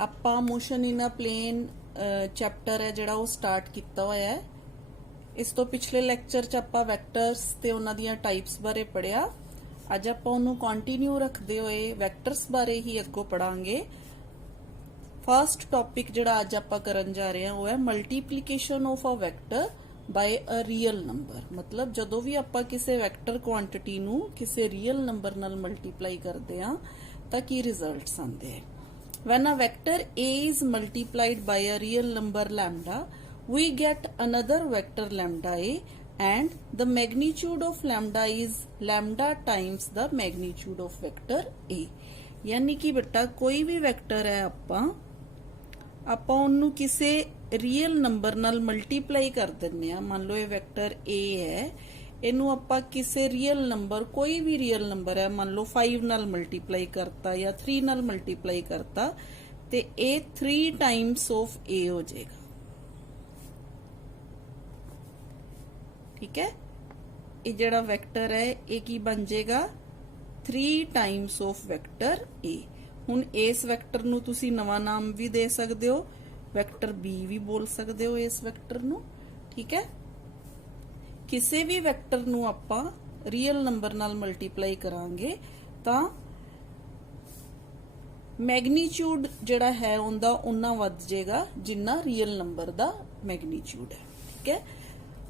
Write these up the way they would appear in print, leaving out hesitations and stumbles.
ਆਪਾਂ ਮੋਸ਼ਨ ਇਨ ਅ plain chapter ਹੈ ਜਿਹੜਾ ਉਹ ਸਟਾਰਟ ਕੀਤਾ ਹੋਇਆ ਹੈ। ਇਸ ਤੋਂ ਪਿਛਲੇ ਲੈਕਚਰ 'ਚ ਆਪਾਂ ਵੈਕਟਰਸ ਤੇ ਉਹਨਾਂ ਦੀਆਂ ਟਾਈਪਸ ਬਾਰੇ ਪੜਿਆ। ਅੱਜ ਆਪਾਂ ਉਹਨੂੰ ਕੰਟੀਨਿਊ ਰੱਖਦੇ ਹੋਏ ਵੈਕਟਰਸ ਬਾਰੇ ਹੀ ਅੱਗੋਂ ਪੜਾਂਗੇ। ਫਸਟ ਟੌਪਿਕ ਜਿਹੜਾ ਅੱਜ ਆਪਾਂ ਕਰਨ ਜਾ ਰਹੇ ਹਾਂ ਉਹ ਹੈ multiplication of a vector by a real number. ਮਤਲਬ ਜਦੋਂ ਵੀ ਆਪਾਂ ਕਿਸੇ ਵੈਕਟਰ ਕੁਆਂਟੀਟੀ ਨੂੰ ਕਿਸੇ ਰੀਅਲ ਨੰਬਰ ਨਾਲ ਮਲਟੀਪਲਾਈ ਕਰਦੇ ਹਾਂ ਤਾਂ ਕੀ ਰਿਜ਼ਲਟਸ ਆਉਂਦੇ ਹੈ। When a vector A is multiplied by a real number lambda, we get another vector lambda A and the magnitude of lambda is lambda times the magnitude of vector A। यानी कि बेटा कोई भी vector है ਆਪਾਂ ਉਹਨੂੰ ਕਿਸੇ real number ਨਾਲ ਮਲਟੀਪਲਾਈ ਕਰ ਦਿੰਨੇ ਆ। ਮੰਨ ਲਓ ਇਹ ਵੈਕਟਰ A ਹੈ, ਇਹਨੂੰ ਆਪਾਂ ਕਿਸੇ ਰੀਅਲ ਨੰਬਰ ਕੋਈ ਵੀ ਰੀਅਲ ਨੰਬਰ ਹੈ ਮੰਨ ਲਓ 5 ਨਾਲ ਮਲਟੀਪਲਾਈ ਕਰਤਾ ਜਾਂ 3 ਨਾਲ ਮਲਟੀਪਲਾਈ ਕਰਤਾ ਤੇ ਇਹ 3 ਟਾਈਮਸ ਆਫ A ਹੋ ਜਾਏਗਾ। ਠੀਕ ਹੈ, ਇਹ ਜਿਹੜਾ ਵੈਕਟਰ ਹੈ ਇਹ ਕੀ ਬਣ ਜਾਏਗਾ 3 ਟਾਈਮਸ ਆਫ ਵੈਕਟਰ A। ਹੁਣ ਇਸ ਵੈਕਟਰ ਨੂੰ ਤੁਸੀਂ ਨਵਾਂ ਨਾਮ ਵੀ ਦੇ ਸਕਦੇ ਹੋ, ਵੈਕਟਰ B ਵੀ ਬੋਲ ਸਕਦੇ ਹੋ ਇਸ ਵੈਕਟਰ ਨੂੰ। ਠੀਕ ਹੈ, ਕਿਸੇ ਵੀ ਵੈਕਟਰ ਨੂੰ ਆਪਾਂ ਰੀਅਲ ਨੰਬਰ ਨਾਲ ਮਲਟੀਪਲਾਈ ਕਰਾਂਗੇ ਤਾਂ ਮੈਗਨੀਚਿਊਡ ਜਿਹੜਾ ਹੈ ਉਹਦਾ ਉਨਾ ਵੱਧ ਜਾਏਗਾ ਜਿੰਨਾ ਰੀਅਲ ਨੰਬਰ ਦਾ ਮੈਗਨੀਚਿਊਡ ਹੈ। ਠੀਕ ਹੈ,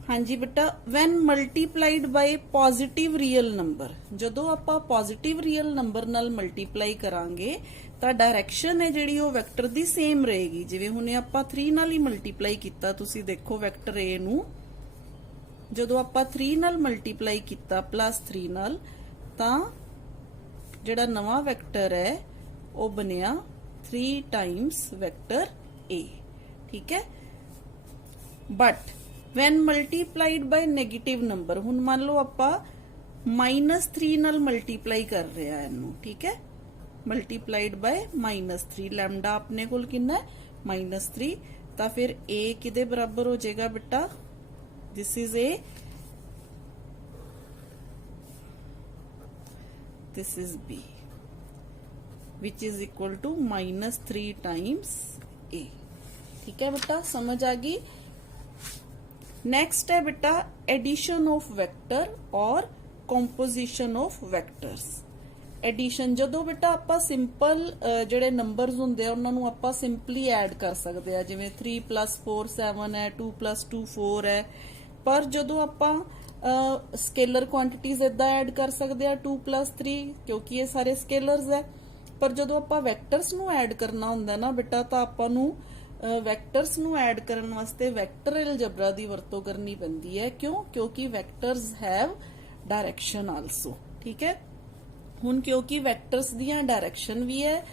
ਹਾਂਜੀ ਬੇਟਾ when multiplied by positive real number, ਜਦੋਂ ਆਪਾਂ ਪੋਜ਼ਿਟਿਵ ਰੀਅਲ ਨੰਬਰ ਨਾਲ ਮਲਟੀਪਲਾਈ ਕਰਾਂਗੇ ਤਾਂ ਡਾਇਰੈਕਸ਼ਨ ਹੈ ਜਿਹੜੀ ਉਹ ਵੈਕਟਰ ਦੀ ਸੇਮ ਰਹੇਗੀ। ਜਿਵੇਂ ਹੁਣੇ ਆਪਾਂ 3 ਨਾਲ ਹੀ ਮਲਟੀਪਲਾਈ ਕੀਤਾ, ਤੁਸੀਂ ਦੇਖੋ ਵੈਕਟਰ A ਨੂੰ ਜਦੋਂ ਆਪਾਂ 3 ਨਾਲ ਮਲਟੀਪਲਾਈ ਕੀਤਾ +3 ਨਾਲ ਤਾਂ ਜਿਹੜਾ ਨਵਾਂ ਵੈਕਟਰ ਹੈ ਉਹ ਬਣਿਆ 3 ਟਾਈਮਸ ਵੈਕਟਰ A। ਠੀਕ ਹੈ, but when multiplied by negative number, ਹੁਣ ਮੰਨ ਲਓ ਆਪਾਂ -3 ਨਾਲ ਮਲਟੀਪਲਾਈ ਕਰ ਰਹੇ ਆ ਇਹਨੂੰ। ਠੀਕ ਹੈ, ਮਲਟੀਪਲਾਈਡ ਬਾय -3, ਲੈਮਡਾ ਆਪਣੇ ਕੋਲ ਕਿੰਨਾ ਹੈ -3, ਤਾਂ ਫਿਰ A ਕਿਹਦੇ ਬਰਾਬਰ ਹੋ ਜਾਏਗਾ ਬੇਟਾ, this is A, this is B, which is equal to -3 times A। ठीक है बेटा, समझ आ गई। नेक्स्ट है बेटा एडिशन ऑफ वेक्टर और कंपोजिशन ऑफ वेक्टर्स। एडिशन ਜਦੋਂ बेटा ਆਪਾਂ ਸਿੰਪਲ ਜਿਹੜੇ ਨੰਬਰਸ ਹੁੰਦੇ ਆ ਉਹਨਾਂ ਨੂੰ ਆਪਾਂ ਸਿੰਪਲੀ ਐਡ ਕਰ ਸਕਦੇ ਆ, ਜਿਵੇਂ 3 + 4 7 ਹੈ, 2 + 2 4 ਹੈ। ਪਰ ਜਦੋਂ ਆਪਾਂ ਸਕੇਲਰ ਕੁਆਂਟੀਟੀਜ਼ ਇਦਾਂ ਐਡ ਕਰ ਸਕਦੇ ਆ 2 + 3, ਕਿਉਂਕਿ ਇਹ ਸਾਰੇ ਸਕੇਲਰਸ ਹੈ। ਪਰ ਜਦੋਂ ਆਪਾਂ ਵੈਕਟਰਸ ਨੂੰ ਐਡ ਕਰਨਾ ਹੁੰਦਾ ਨਾ ਬੇਟਾ ਤਾਂ ਆਪਾਂ ਨੂੰ ਵੈਕਟਰਸ ਨੂੰ ਐਡ ਕਰਨ ਵਾਸਤੇ ਵੈਕਟਰ ਐਲਜਬਰਾ ਦੀ ਵਰਤੋਂ ਕਰਨੀ ਪੈਂਦੀ ਹੈ। ਕਿਉਂ? ਕਿਉਂਕਿ ਵੈਕਟਰਸ ਹੈਵ ਡਾਇਰੈਕਸ਼ਨ ਆਲਸੋ। ਠੀਕ ਹੈ, ਹੁਣ ਕਿਉਂਕਿ ਵੈਕਟਰਸ ਦੀਆਂ ਡਾਇਰੈਕਸ਼ਨ ਵੀ ਹੈ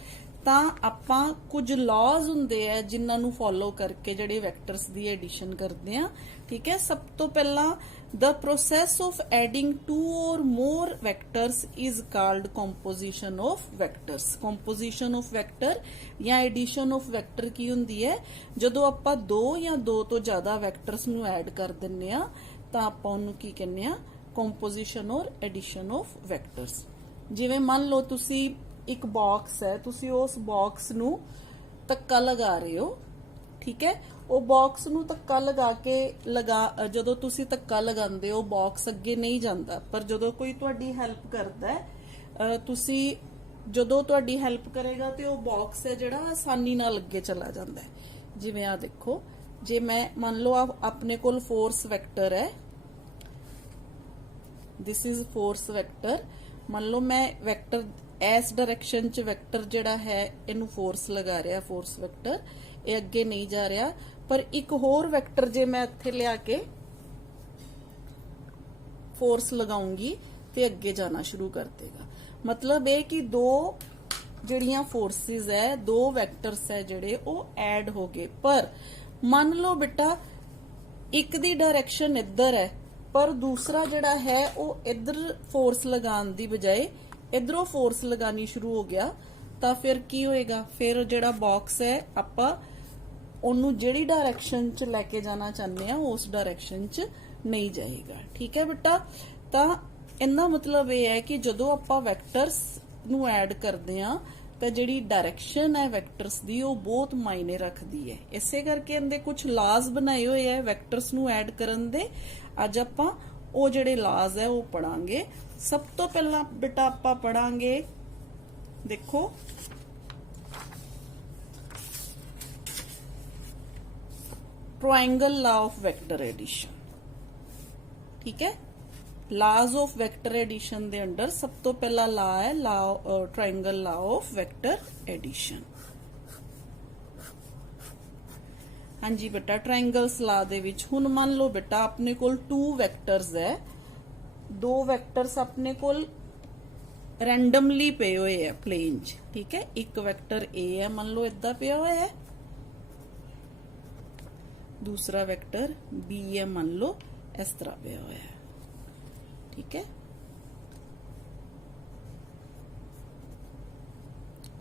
ਤਾਂ ਆਪਾਂ ਕੁਝ ਲਾਜ਼ ਹੁੰਦੇ ਆ ਜਿਨ੍ਹਾਂ ਨੂੰ ਫੋਲੋ ਕਰਕੇ ਜਿਹੜੇ ਵੈਕਟਰਸ ਦੀ ਐਡੀਸ਼ਨ ਕਰਦੇ ਆ। ਠੀਕ ਹੈ, ਸਭ ਤੋਂ ਪਹਿਲਾਂ the process of adding 2 or more vectors is called composition of vectors। composition of vector ਜਾਂ addition of vector ਕੀ ਹੁੰਦੀ ਹੈ, ਜਦੋਂ ਆਪਾਂ 2 ਜਾਂ 2 ਤੋਂ ਜ਼ਿਆਦਾ ਵੈਕਟਰਸ ਨੂੰ ਐਡ ਕਰ ਦਿੰਨੇ ਆ ਤਾਂ ਆਪਾਂ ਉਹਨੂੰ ਕੀ ਕਹਿੰਦੇ ਆ composition or addition of vectors। ਜਿਵੇਂ ਮੰਨ ਲਓ ਤੁਸੀਂ ਇੱਕ ਬਾਕਸ ਹੈ, ਤੁਸੀਂ ਉਸ ਬਾਕਸ ਨੂੰ ਧੱਕਾ ਲਗਾ ਰਹੇ ਹੋ। ਠੀਕ ਹੈ, ਉਹ ਬਾਕਸ ਨੂੰ ਧੱਕਾ ਲਗਾ ਕੇ ਜਦੋਂ ਤੁਸੀਂ ਧੱਕਾ ਲਗਾਉਂਦੇ ਹੋ ਬਾਕਸ ਅੱਗੇ ਨਹੀਂ ਜਾਂਦਾ, ਪਰ ਜਦੋਂ ਕੋਈ ਤੁਹਾਡੀ ਹੈਲਪ ਕਰਦਾ ਹੈ ਤੁਸੀਂ ਜਦੋਂ ਤੁਹਾਡੀ ਹੈਲਪ ਕਰੇਗਾ ਤੇ ਉਹ ਬਾਕਸ ਹੈ ਜਿਹੜਾ ਆਸਾਨੀ ਨਾਲ ਅੱਗੇ ਚਲਾ ਜਾਂਦਾ ਹੈ। ਜਿਵੇਂ ਆ ਦੇਖੋ, ਜੇ ਮੈਂ ਮੰਨ ਲਓ ਆਪਣੇ ਕੋਲ ਫੋਰਸ ਵੈਕਟਰ ਹੈ, ਦਿਸ ਇਜ਼ ਫੋਰਸ ਵੈਕਟਰ। ਮੰਨ ਲਓ ਮੈਂ ਵੈਕਟਰ ਇਸ ਡਾਇਰੈਕਸ਼ਨ 'ਚ ਵੈਕਟਰ ਜਿਹੜਾ ਹੈ ਇਹਨੂੰ ਫੋਰਸ ਲਗਾ ਰਿਹਾ, ਫੋਰਸ ਵੈਕਟਰ ਇਹ ਅੱਗੇ ਨਹੀਂ ਜਾ ਰਿਹਾ। ਪਰ ਇੱਕ ਹੋਰ ਵੈਕਟਰ ਜੇ ਮੈਂ ਇੱਥੇ ਲਿਆ ਕੇ ਫੋਰਸ ਲਗਾਉਂਗੀ ਤੇ ਅੱਗੇ ਜਾਣਾ ਸ਼ੁਰੂ ਕਰ ਦੇਗਾ। ਮਤਲਬ ਇਹ ਕਿ ਦੋ ਜਿਹੜੀਆਂ ਫੋਰਸਿਸ ਹੈ, ਦੋ ਵੈਕਟਰਸ ਹੈ ਜਿਹੜੇ ਉਹ ਐਡ ਹੋ ਗਏ। ਪਰ ਮੰਨ ਲਓ ਬੇਟਾ ਇੱਕ ਦੀ ਡਾਇਰੈਕਸ਼ਨ ਇੱਧਰ ਹੈ ਪਰ ਦੂਸਰਾ ਜਿਹੜਾ ਹੈ ਉਹ ਇੱਧਰ ਫੋਰਸ ਲਗਾਉਣ ਦੀ ਬਜਾਏ ਇੱਧਰੋਂ ਫੋਰਸ ਲਗਾਣੀ ਸ਼ੁਰੂ ਹੋ ਗਿਆ ਤਾਂ ਫਿਰ ਕੀ ਹੋਏਗਾ, ਫਿਰ ਜਿਹੜਾ ਬਾਕਸ ਹੈ ਆਪਾਂ ਉਹਨੂੰ ਜਿਹੜੀ ਡਾਇਰੈਕਸ਼ਨ 'ਚ ਲੈ ਕੇ ਜਾਣਾ ਚਾਹੁੰਦੇ ਆ ਉਸ ਡਾਇਰੈਕਸ਼ਨ 'ਚ ਨਹੀਂ ਜਾਏਗਾ। ਠੀਕ ਹੈ ਬੇਟਾ, ਤਾਂ ਇਹਦਾ ਮਤਲਬ ਇਹ ਹੈ ਕਿ ਜਦੋਂ ਆਪਾਂ ਵੈਕਟਰਸ ਨੂੰ ਐਡ ਕਰਦੇ ਆ ਤਾਂ ਜਿਹੜੀ ਡਾਇਰੈਕਸ਼ਨ ਹੈ ਵੈਕਟਰਸ ਦੀ ਉਹ ਬਹੁਤ ਮਾਇਨੇ ਰੱਖਦੀ ਹੈ। ਇਸੇ ਕਰਕੇ ਇਹਦੇ ਕੁਝ ਲਾਜ਼ ਬਣਾਏ ਹੋਏ ਆ ਵੈਕਟਰਸ ਨੂੰ ਐਡ ਕਰਨ ਦੇ। ਅੱਜ ਆਪਾਂ ਉਹ ਜਿਹੜੇ ਲਾਜ਼ ਹੈ ਉਹ ਪੜਾਂਗੇ। ਸਭ ਤੋਂ ਪਹਿਲਾਂ ਬੇਟਾ ਆਪਾਂ ਪੜਾਂਗੇ, ਦੇਖੋ triangle law of vector addition. ठीक है, लॉज ऑफ वेक्टर एडिशन दे अंडर सब तो पहला लॉ है triangle law of vector addition. हाँ जी बेटा, ट्रायंगल्स लॉ दे विच हुण मान लो बेटा अपने कोल 2 वैक्टर्स है, 2 वैक्टर्स अपने कोल रैंडमली पे हुए है प्लेन च। ठीक है, एक वैक्टर ए है मान लो इदा पिया हुआ है, दूसरा वेक्टर बी है मान लो इस तरह पे हुआ है। ठीक है,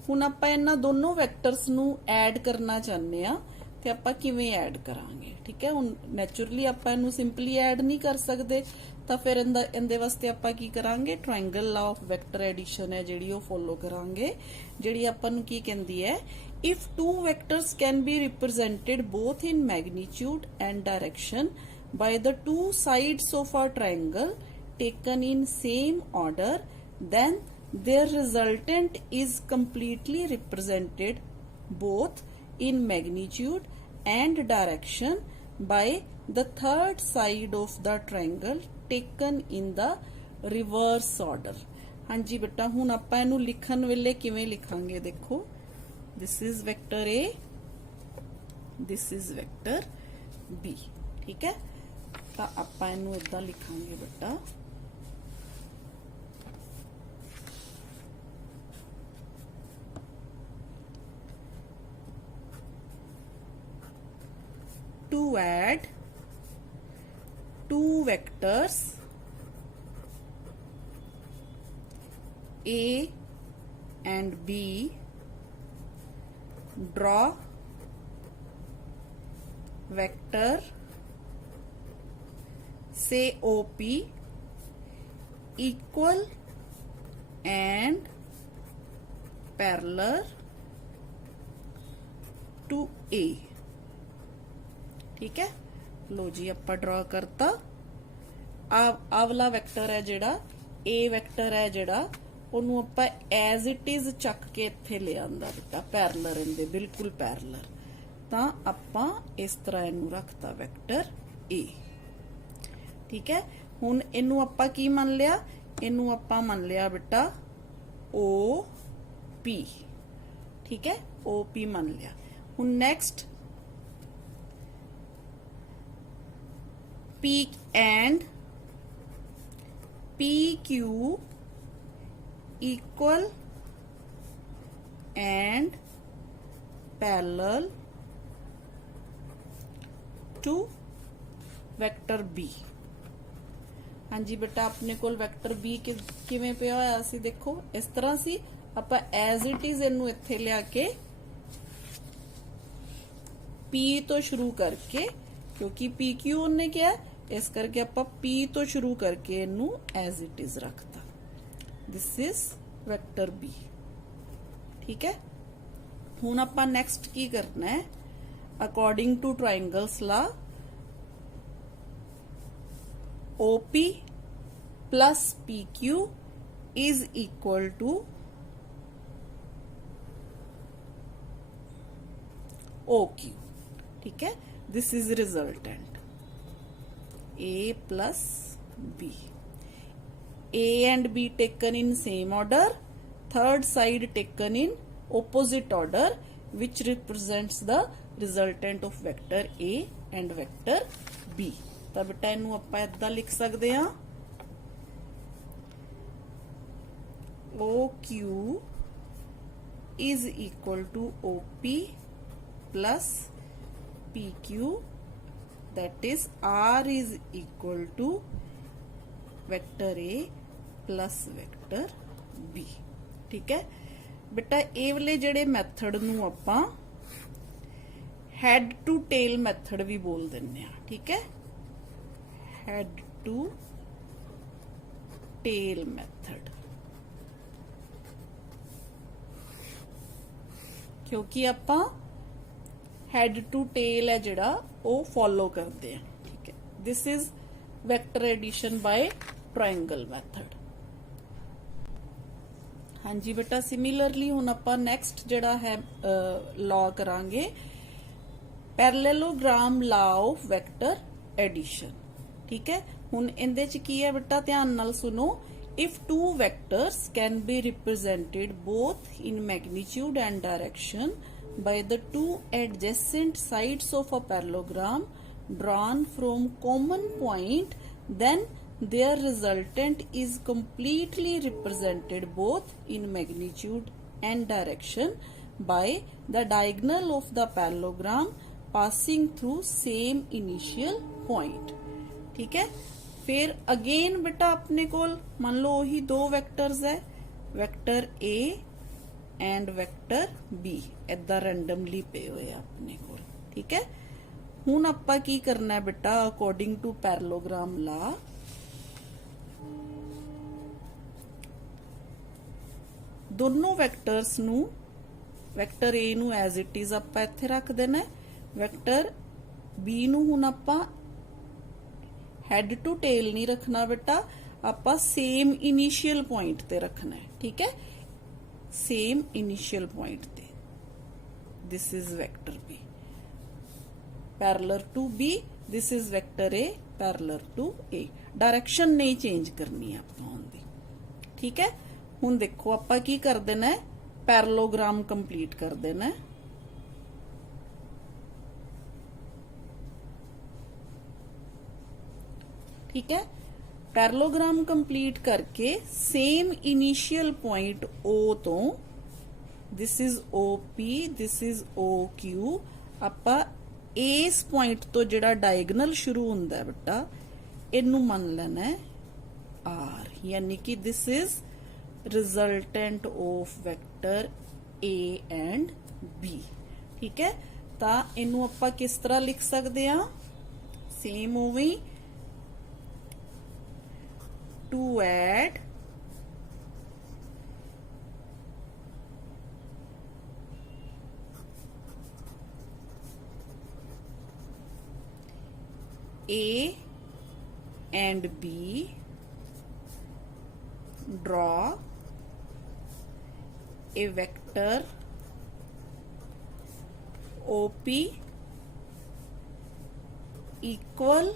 हुण आपां इन्हां दोनों वैक्टर्स नू ऐड करना चाहते हैं ते आपां किवें ऐड करांगे। ठीक है, हुण नैचुरली आपां इहनूं सिंपली ऐड नहीं कर सकते, तो फिर इहदे वास्ते आपां की करांगे, triangle law of vector addition है जिहड़ी ओह फॉलो करांगे, जिहड़ी आपां नूं की कहंदी है, if 2 vectors can be represented both in magnitude and direction by the 2 sides of a triangle taken in same order, then their resultant is completely represented both in magnitude and direction by the third side of the triangle taken in the reverse order। हाँ जी बेटा, हुण आपां इहनूं लिखण वेले किवें लिखांगे, देखो this is vector A, this is vector B। ठीक है, तो आपां इहनूं इदां लिखांगे बेटा, to add 2 vectors A and B, draw vector say OP equal and parallel to A। ठीक है, लो जी आप ड्रॉ करता। आ वाला वैक्टर है जिहड़ा A वैक्टर है जिहड़ा ਉਹਨੂੰ ਆਪਾਂ ਐਜ਼ ਇਟ ਇਜ਼ ਚੱਕ ਕੇ ਇੱਥੇ ਲੈ ਆਂਦਾ ਬੇਟਾ, ਪੈਰਲਲ ਇਹਦੇ ਬਿਲਕੁਲ ਪੈਰਲਲ, ਤਾਂ ਆਪਾਂ ਇਸ ਤਰ੍ਹਾਂ ਇਹਨੂੰ ਰੱਖਤਾ ਵੈਕਟਰ A। ਠੀਕ ਹੈ, ਹੁਣ ਇਹਨੂੰ ਆਪਾਂ ਕੀ ਮੰਨ ਲਿਆ, ਇਹਨੂੰ ਆਪਾਂ ਮੰਨ ਲਿਆ ਬੇਟਾ OP। ਠੀਕ ਹੈ, OP ਮੰਨ ਲਿਆ। ਹੁਣ next P and PQ equal and parallel to vector B। हाँ जी बेटा, अपने कोल वैक्टर B किवें पिया होया सी, देखो इस तरह सी, आपां एज इट इज इनू इत्थे लिया के P तो शुरू करके, क्योंकि PQ उन्हें क्या है, इस करके आपां P तो शुरू करके इनू एज इट इज रखता। This is vector B। ठीक है, हुण आपां नेक्स्ट की करना है, according to triangles law OP plus PQ is equal to OQ। ठीक है, this is resultant A plus B। A and B taken in same order, third side taken in opposite order, which represents the resultant of vector A and vector B। तो बेटा इनू आपां इदां लिख सकते हैं, OQ is equal to OP plus PQ, that is R is equal to vector A plus vector B। ठीक है बेटा, ये वाले जेडे मैथड नूं आपां हेड टू टेल मैथड भी बोल दिंदे आ। ठीक है, हेड टू टेल मैथड। क्योंकि आपां हैड टू टेल है जिहड़ा वो फॉलो करते हैं। ठीक है, this is vector addition by triangle method. हाँ जी बेटा, सिमिलरली हुण आपां नेक्स्ट जिहड़ा है लॉ करांगे parallelogram law of vector addition. ठीक है, हुण इहदे च की है बेटा, ध्यान नाल सुनो। If two vectors can be represented both in magnitude and direction by the two adjacent sides of a parallelogram drawn from common point, then their resultant is completely represented both in magnitude and direction by the diagonal of the parallelogram passing through same initial point। ठीक है, फिर again बेटा अपने कोल मान लो वही दो vectors है, vector A and vector B इदा रैंडमली पे हुए अपने को। ठीक है, हुण आपां की करना है बेटा, अकॉर्डिंग टू पैरेललोग्राम लॉ दोनों वैक्टर्स नू, वैक्टर ए नू एज इट इज आपां इत्थे रख देना है, वैक्टर बी नू हुण आपां हैड टू टेल नहीं रखना बेटा, आपां सेम इनिशियल पॉइंट ते रखना है। ठीक है, सेम इनिशियल पॉइंट ते, this is vector B parallel to B, this is vector A parallel to A. Direction नहीं चेंज करनी है आपां उनदी। ठीक है, हुण देखो आपां की कर देना है, पैरेललोग्राम कंप्लीट कर देना है। ठीक है, पैरेललोग्राम कंप्लीट करके सेम इनिशियल पॉइंट O तो, this is OP, this is OQ, आपां इस पॉइंट तो जिहड़ा डायगोनल शुरू हुंदा है बेटा, इनू मान लेना है R, यानी कि this is resultant of vector A and B। ठीक है, तां इनू आपां किस तरह लिख सकते हैं, same उवें to add A and B, draw a vector OP equal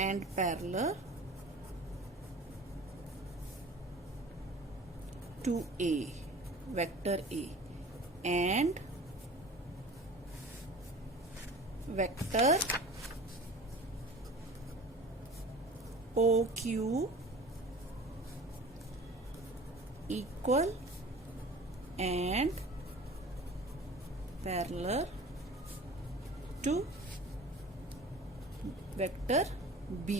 and parallel to A, vector A, and vector OQ equal and parallel to vector B।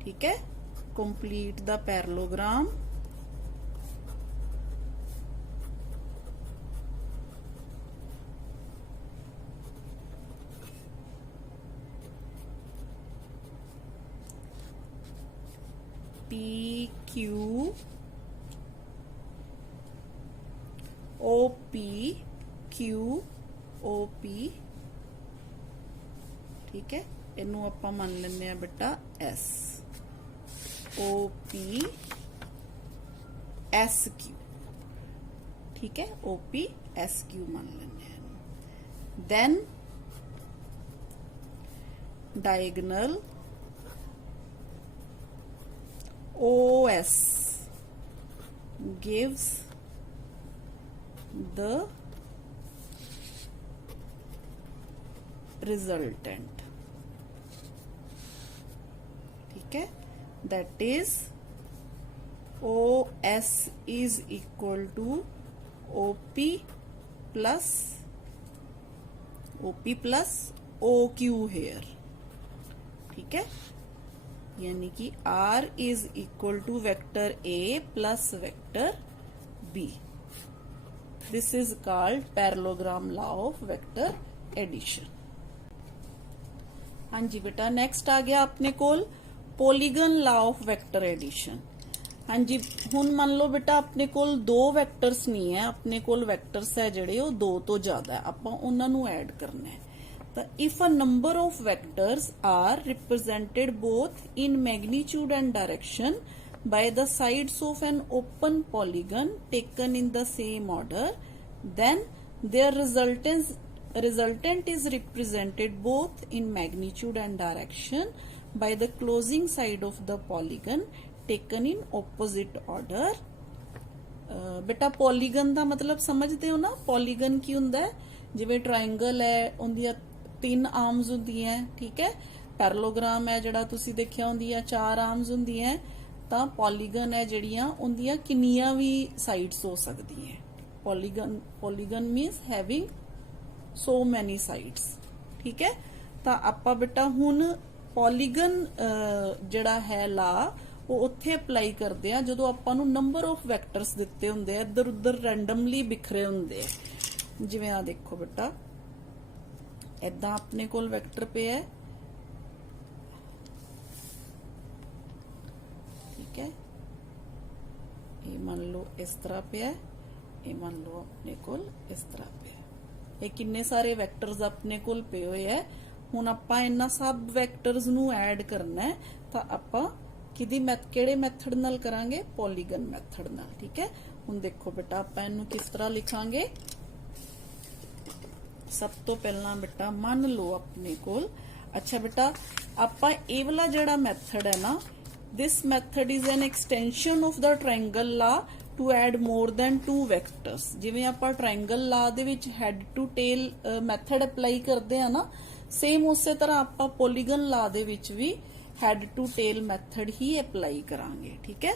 ठीक है, complete the parallelogram। PQ OP Q OP। ठीक है, इनू आपां मान लेने आ बेटा S, OP SQ। ठीक है, OP SQ मान लेने हैं। Then diagonal OS gives the resultant। ठीक है, that is OS is equal to OP plus OQ here। ठीक है, यानी कि R is equal to vector A plus vector B। This is called parallelogram law of vector addition। हाँ जी बेटा, next आ गया अपने कोल polygon law of vector addition. हाँ जी, हुण मान लो बेटा अपने कोल दो वैक्टर्स नहीं है, अपने कोल वैक्टर्स है जिहड़े वो दो तो ज्यादा है, आपां उन्हां नूं ऐड करना है। तो if a number of vectors are represented both in magnitude and direction by the sides of an open polygon taken in the same order, then their resultant is represented both in magnitude and direction by the closing side of the polygon taken in opposite order. बेटा polygon ਦਾ ਮਤਲਬ ਸਮਝਦੇ ਹੋ ਨਾ? ਪॉलीगन ਕੀ ਹੁੰਦਾ ਹੈ? ਜਿਵੇਂ triangle ਹੈ, ਉਹਦੀਆਂ 3 ਆਰਮਸ ਹੁੰਦੀਆਂ, ਠੀਕ ਹੈ। ਪੈਰਲੋਗ੍ਰਾਮ ਹੈ ਜਿਹੜਾ ਤੁਸੀਂ ਦੇਖਿਆ, ਹੁੰਦੀਆਂ 4 ਆਰਮਸ ਹੁੰਦੀਆਂ। ਤਾਂ ਪੋਲੀਗਨ ਹੈ ਜਿਹੜੀਆਂ, ਉਹਦੀਆਂ ਕਿੰਨੀਆਂ ਵੀ ਸਾਈਡਸ ਹੋ ਸਕਦੀਆਂ। ਪੋਲੀਗਨ ਮੀਨਸ ਹੈਵਿੰਗ ਸੋ ਮੈਨੀ ਸਾਈਡਸ, ਠੀਕ ਹੈ। ਤਾਂ ਆਪਾਂ ਬੇਟਾ ਹੁਣ ਪੋਲੀਗਨ ਜਿਹੜਾ ਹੈ ਲਾ ਉਹ ਉੱਥੇ ਅਪਲਾਈ ਕਰਦੇ ਆ ਜਦੋਂ ਆਪਾਂ ਨੂੰ ਨੰਬਰ ਆਫ ਵੈਕਟਰਸ ਦਿੱਤੇ ਹੁੰਦੇ ਆ, ਇੱਧਰ ਉੱਧਰ ਰੈਂਡਮਲੀ ਬਿਖਰੇ ਹੁੰਦੇ ਆ। ਜਿਵੇਂ ਆ ਦੇਖੋ ਬੇਟਾ, ਏਦਾਂ ਆਪਣੇ ਕੋਲ ਵੈਕਟਰ ਪਿਆ, ठीक है। ये मान लो इस तरह पे है, ये मान लो अपने कोल इस तरह पे है। ये किन्ने सारे वैक्टर्स अपने कोल पे हुए है। हुण आपां इन्हां सब वैक्टर्स नूं ऐड करना है, तो आपां किहड़े मैथड नाल करांगे? पॉलीगन मैथड नाल, ठीक है। हुण देखो बेटा आपां इहनूं किस तरह लिखांगे। सब तो पहला बेटा मान लो अपने कोल, अच्छा बेटा आपां ये वाला जिहड़ा मैथड है ना, this method is an extension of the triangle law to add more than 2 vectors। ਜਿਵੇਂ ਆਪਾਂ triangle law ਦੇ ਵਿੱਚ head to tail method apply ਕਰਦੇ ਆ ਨਾ, same ਉਸੇ ਤਰ੍ਹਾਂ ਆਪਾਂ polygon law ਦੇ ਵਿੱਚ ਵੀ head to tail method he apply ਕਰਾਂਗੇ, ਠੀਕ ਹੈ।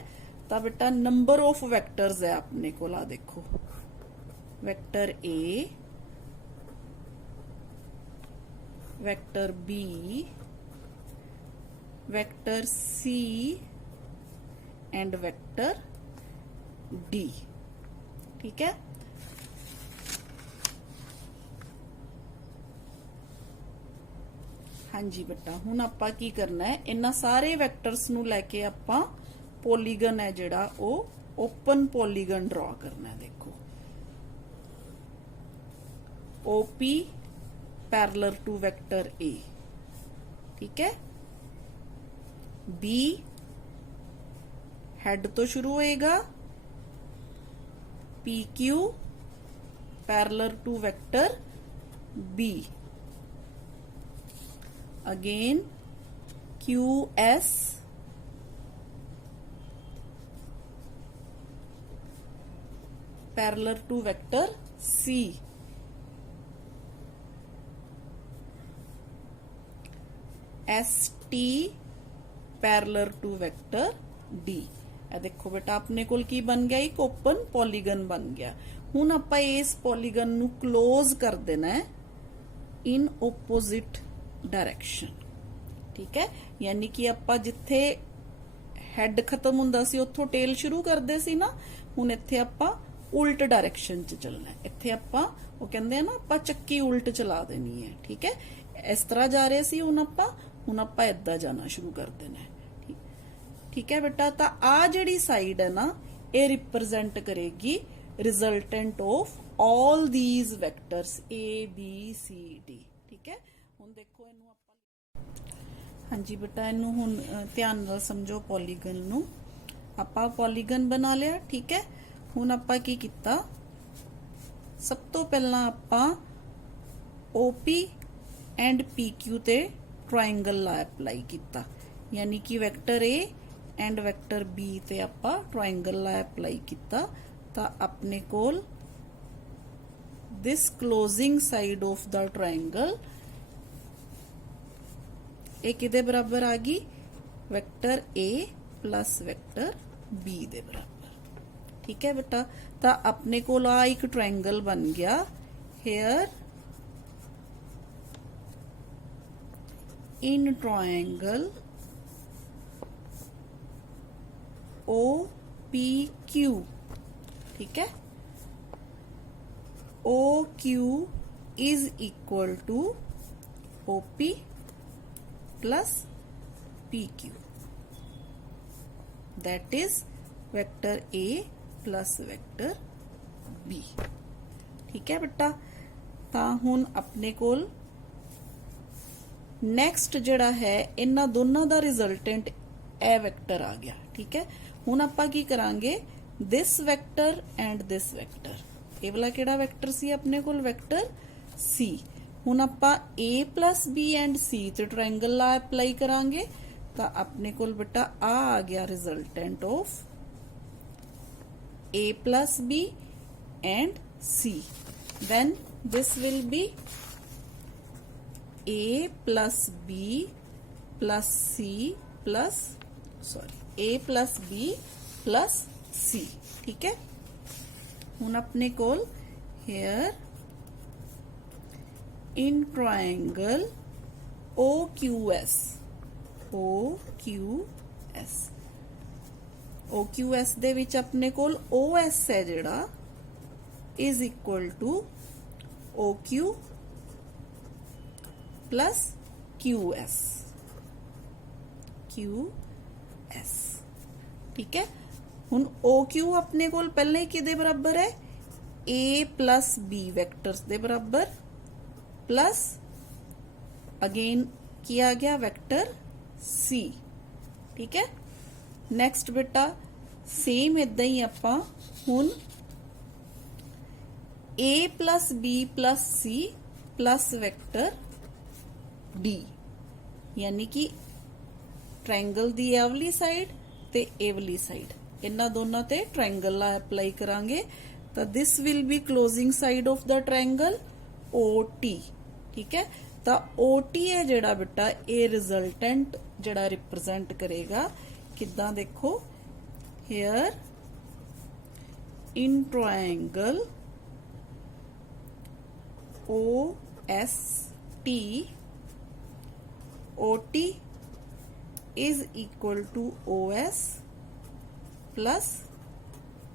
ਤਾਂ ਬੇਟਾ number of vectors ਹੈ ਆਪਣੇ ਕੋਲ, ਆ ਦੇਖੋ vector A, vector B, vector C and vector D, ठीक है। हाँ जी बेटा हुण आपां की करना है, इन्हां सारे वैक्टर्स नूं लैके आपां पॉलीगन है जिहड़ा वो ओपन पॉलीगन ड्रॉ करना है। देखो OP parallel to vector A, ठीक है। B हेड तो शुरू होएगा, PQ parallel to vector B, again QS parallel to vector C, ST parallel to vector D। ਇਹ ਦੇਖੋ बेटा अपने कोल की बन गया, एक ओपन पॉलीगन बन गया। हुण आपां इस पॉलीगन नूं क्लोज कर देना है इन ओपोजिट डायरेक्शन, ठीक है। यानी कि आपां जिथे हैड खत्म हुंदा सी उत्थों टेल शुरू करदे सी ना, हुण इत्थे आपां उल्ट डायरेक्शन च चलना है। इत्थे आपां वो कहंदे आ ना आपां चक्की उल्ट चला देनी है, ठीक है। इस तरह जा रहे सी, हुण आपां इदां जाना शुरू कर देना है, ठीक है बेटा। तो आ जिहड़ी साइड है ना, ये रिप्रेजेंट करेगी resultant of all these vectors ABCD, ठीक है। हुण देखो इनू आपां, हाँ जी बेटा इनू हुण ध्यान नाल समझो। पॉलीगन नू आपां पॉलीगन बना लिया, ठीक है। हुण आपां की कीता, सब तो पहला आपां OP एंड PQ ते ट्रायंगल ला अप्लाई कीता, यानी कि vector A and vector B ते आपां ट्रायंगल ला अप्लाई कीता। तां अपने कोल this closing side of the triangle ये किदे बराबर आ गई? Vector A plus vector B दे बराबर, ठीक है बेटा। तां अपने कोल आ एक ट्रायंगल बन गया। हेयर इन ट्रायंगल OPQ, ठीक है। OQ is equal to OP plus PQ, that is vector A plus vector B. ठीक है बेटा, ਤਾਂ ਹੁਣ ਆਪਣੇ ਕੋਲ ਨੈਕਸਟ ਜਿਹੜਾ ਹੈ ਇਹਨਾਂ ਦੋਨਾਂ ਦਾ ਰਿਜ਼ਲਟੈਂਟ ਇਹ ਵੈਕਟਰ ਆ ਗਿਆ। ਠੀਕ ਹੈ, ਹੁਣ ਆਪਾਂ ਕੀ ਕਰਾਂਗੇ, ਦਿਸ ਵੈਕਟਰ ਐਂਡ ਦਿਸ ਵੈਕਟਰ, ਇਹ ਵਾਲਾ ਕਿਹੜਾ ਵੈਕਟਰ ਸੀ ਆਪਣੇ ਕੋਲ, ਵੈਕਟਰ ਸੀ। ਹੁਣ ਆਪਾਂ a plus b and c ਤੇ ਟ੍ਰਾਇੰਗਲ ਲਾ ਅਪਲਾਈ ਕਰਾਂਗੇ ਤਾਂ ਆਪਣੇ ਕੋਲ ਬੇਟਾ ਆ ਗਿਆ resultant of a plus b and c, then this will be a plus b plus c plus a plus b plus c। ठीक है, ਹੁਣ ਆਪਣੇ ਕੋਲ here in triangle OQS ਦੇ ਵਿੱਚ ਆਪਣੇ ਕੋਲ OS ਹੈ ਜਿਹੜਾ is equal to OQ plus QS। ठीक है, ਹੁਣ OQ ਆਪਣੇ ਕੋਲ ਪਹਿਲਾਂ ਹੀ ਕਿਹਦੇ ਬਰਾਬਰ ਹੈ, A plus B ਵੈਕਟਰਸ ਦੇ ਬਰਾਬਰ, प्लस अगेन किया गया वेक्टर C। ठीक है, नेक्स्ट बेटा सेम इदा ही आपां हुण A plus B plus C plus vector D, यानी कि ट्रायंगल दी ए वाली साइड ते ए वाली साइड, इन्हां दोनों ते ट्रायंगल अप्लाई करांगे तो this will be closing side of the triangle OT। ठीक है, तो OT है जड़ा बेटा ये रिजल्टेंट जड़ा रिप्रेजेंट करेगा किदां, देखो here in triangle OST OT is equal to OS plus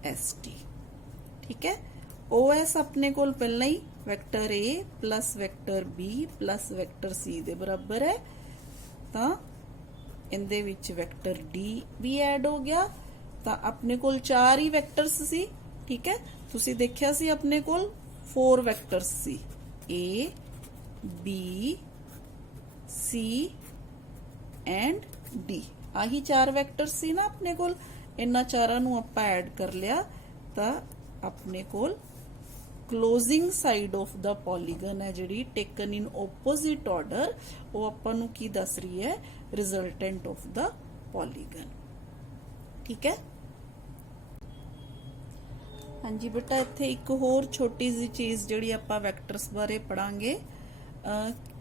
ST। ठीक है, OS अपने कोल पहला ही vector A plus vector B plus vector C दे बराबर है, तो इनदे विच वैक्टर D भी ऐड हो गया, तो अपने कोल 4 ही वैक्टर्स सी। ठीक है, तुसी देखिया सी अपने कोल 4 वैक्टर्स सी, A B C and D, आही 4 वैक्टर्स सी ना अपने कोल, इन्हां चारां नूं आपां ऐड कर लिया तो अपने कोल closing side of the polygon है जिहड़ी टेकन इन ओपोजिट ऑर्डर, वो आपां नूं की दस रही है, रिजल्टेंट ऑफ द पॉलीगन। ठीक है, हाँ जी बेटा इत्थे एक होर छोटी जी चीज जिहड़ी आपां वैक्टर्स बारे पढ़ांगे,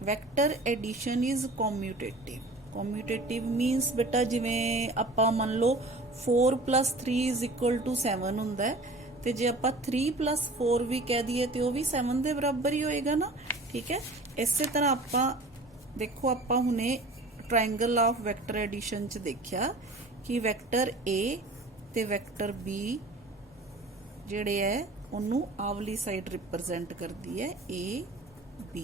vector addition is commutative. Commutative means बेटा जिवें आपां मान लो 4 + 3 = 7 हुंदा है, ਤੇ ਜੇ ਆਪਾਂ 3 + 4 ਵੀ ਕਹਿ ਦਈਏ ਤੇ ਉਹ ਵੀ 7 ਦੇ ਬਰਾਬਰ ਹੀ ਹੋਏਗਾ ਨਾ। ਠੀਕ ਹੈ, ਇਸੇ ਤਰ੍ਹਾਂ ਆਪਾਂ ਦੇਖੋ ਆਪਾਂ ਹੁਣੇ ਟ੍ਰਾਇੰਗਲ ਆਫ ਵੈਕਟਰ ਐਡੀਸ਼ਨ ਚ ਦੇਖਿਆ ਕਿ ਵੈਕਟਰ A ਤੇ ਵੈਕਟਰ B ਜਿਹੜੇ ਹੈ ਉਹਨੂੰ ਆਵਲੀ ਸਾਈਡ ਰਿਪਰੈਜ਼ੈਂਟ ਕਰਦੀ ਹੈ A B,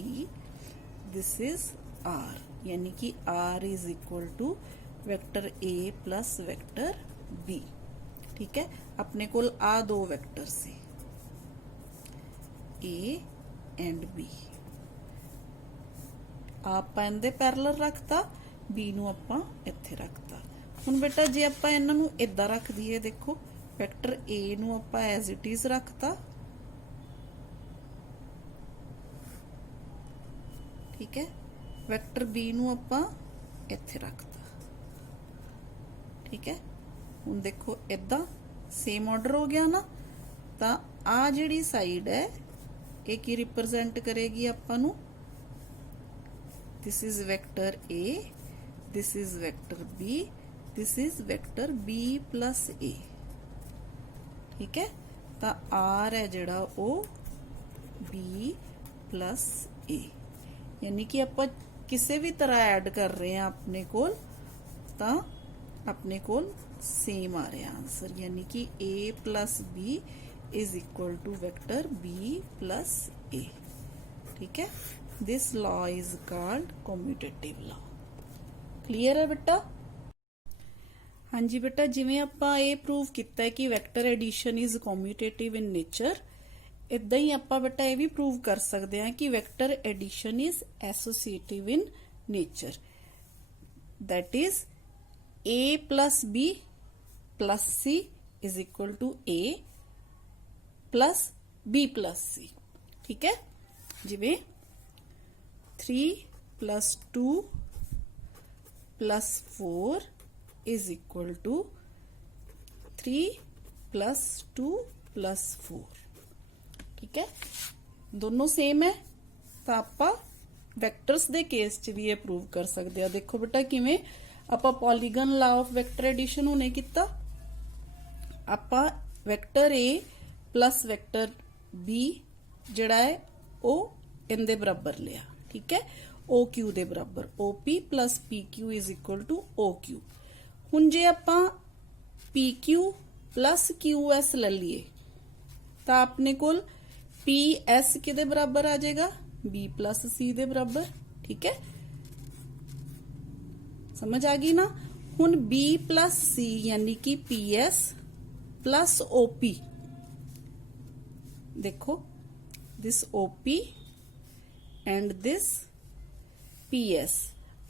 this is R, यानी कि R is equal to vector A plus vector B। ठीक है, अपने कोल आ 2 वेक्टर से A एंड B, आप इनदे पैरेलल रखता, B नूं आपां इत्थे रखता। हुण बेटा जे आपां इन्हां नूं इदां रख दईए, देखो वेक्टर A नूं आपां एज इट इज रखता, ठीक है, वेक्टर B नूं आपां इत्थे रखता। ठीक है, हुण देखो इदां सेम ऑर्डर हो गया ना, तो आ जिहड़ी साइड है ये की रिप्रेजेंट करेगी आपां नूं, this is vector A, this is vector B, this is vector B plus A। ठीक है, तो R है जिहड़ा वो B प्लस A, यानी कि आपां किसी भी तरह ऐड कर रहे हैं अपने कोल, तो अपने कोल सेम आ रहा आंसर, यानी कि A plus B is equal to vector B plus A। ठीक है, this law is called commutative law. Clear है बेटा? हाँ जी बेटा, जिवें आपां ये प्रूव किया है कि vector addition is commutative in nature, इदां ही आपां बेटा ये भी प्रूव कर सकते हैं कि vector addition is associative in nature. That is a plus b plus c is equal to a plus b plus c। ठीक है, जिवें 3 plus 2 plus 4 is equal to 3 plus 2 plus 4। ठीक है, दोनों सेम है, तो आपां वैक्टर्स दे केस च भी ये प्रूव कर सकते हैं। देखो बेटा किवें आपां polygon law of vector addition हुणे किता, आपां vector A plus vector B जिहड़ा है वो इनदे बराबर लिया। ठीक है, ओ क्यू दे बराबर, O P plus P Q is equal to O Q. हुण जे आपां P Q plus Q S ले लीए तो अपने कोल पी एस किदे बराबर आ जाएगा, बी प्लस सी दे बराबर। ठीक है, समझ आ गई ना। हुण बी प्लस सी यानी कि पी एस प्लस ओपी, देखो this OP and this P S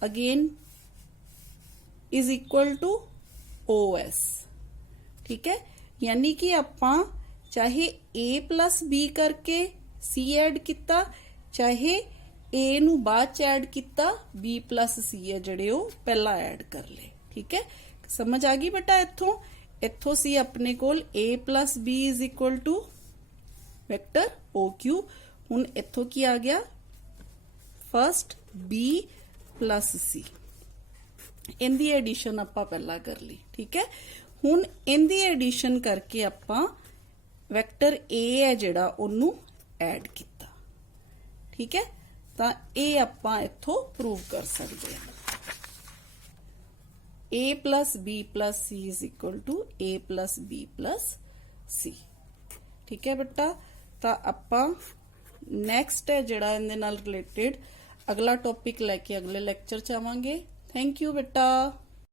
again is equal to O S. ठीक है, यानी कि आपां चाहे ए प्लस बी करके सी ऐड किता, चाहे ए नू बाद च ऐड किता, बी प्लस सी है जड़े वो पहला ऐड कर ले। ठीक है, समझ आ गई बेटा। इत्थों सी अपने कोल A plus B is equal to vector O Q. हुण इत्थों की आ गया, फर्स्ट बी प्लस सी, इनदी एडिशन आपां पहला कर ली। ठीक है, हुण इनदी एडिशन करके आपां वैक्टर ए है जिहड़ा ओनू ऐड किता। ठीक है, तां ये आपां इत्थों प्रूव कर सकते हैं। A plus B plus C is equal to A plus B plus C. ठीक है बेटा, तां आपां नैक्सट है जिहड़ा इहदे नाल रिलेटेड अगला टॉपिक लैके अगले लैक्चर च आवांगे। थैंक यू बेटा।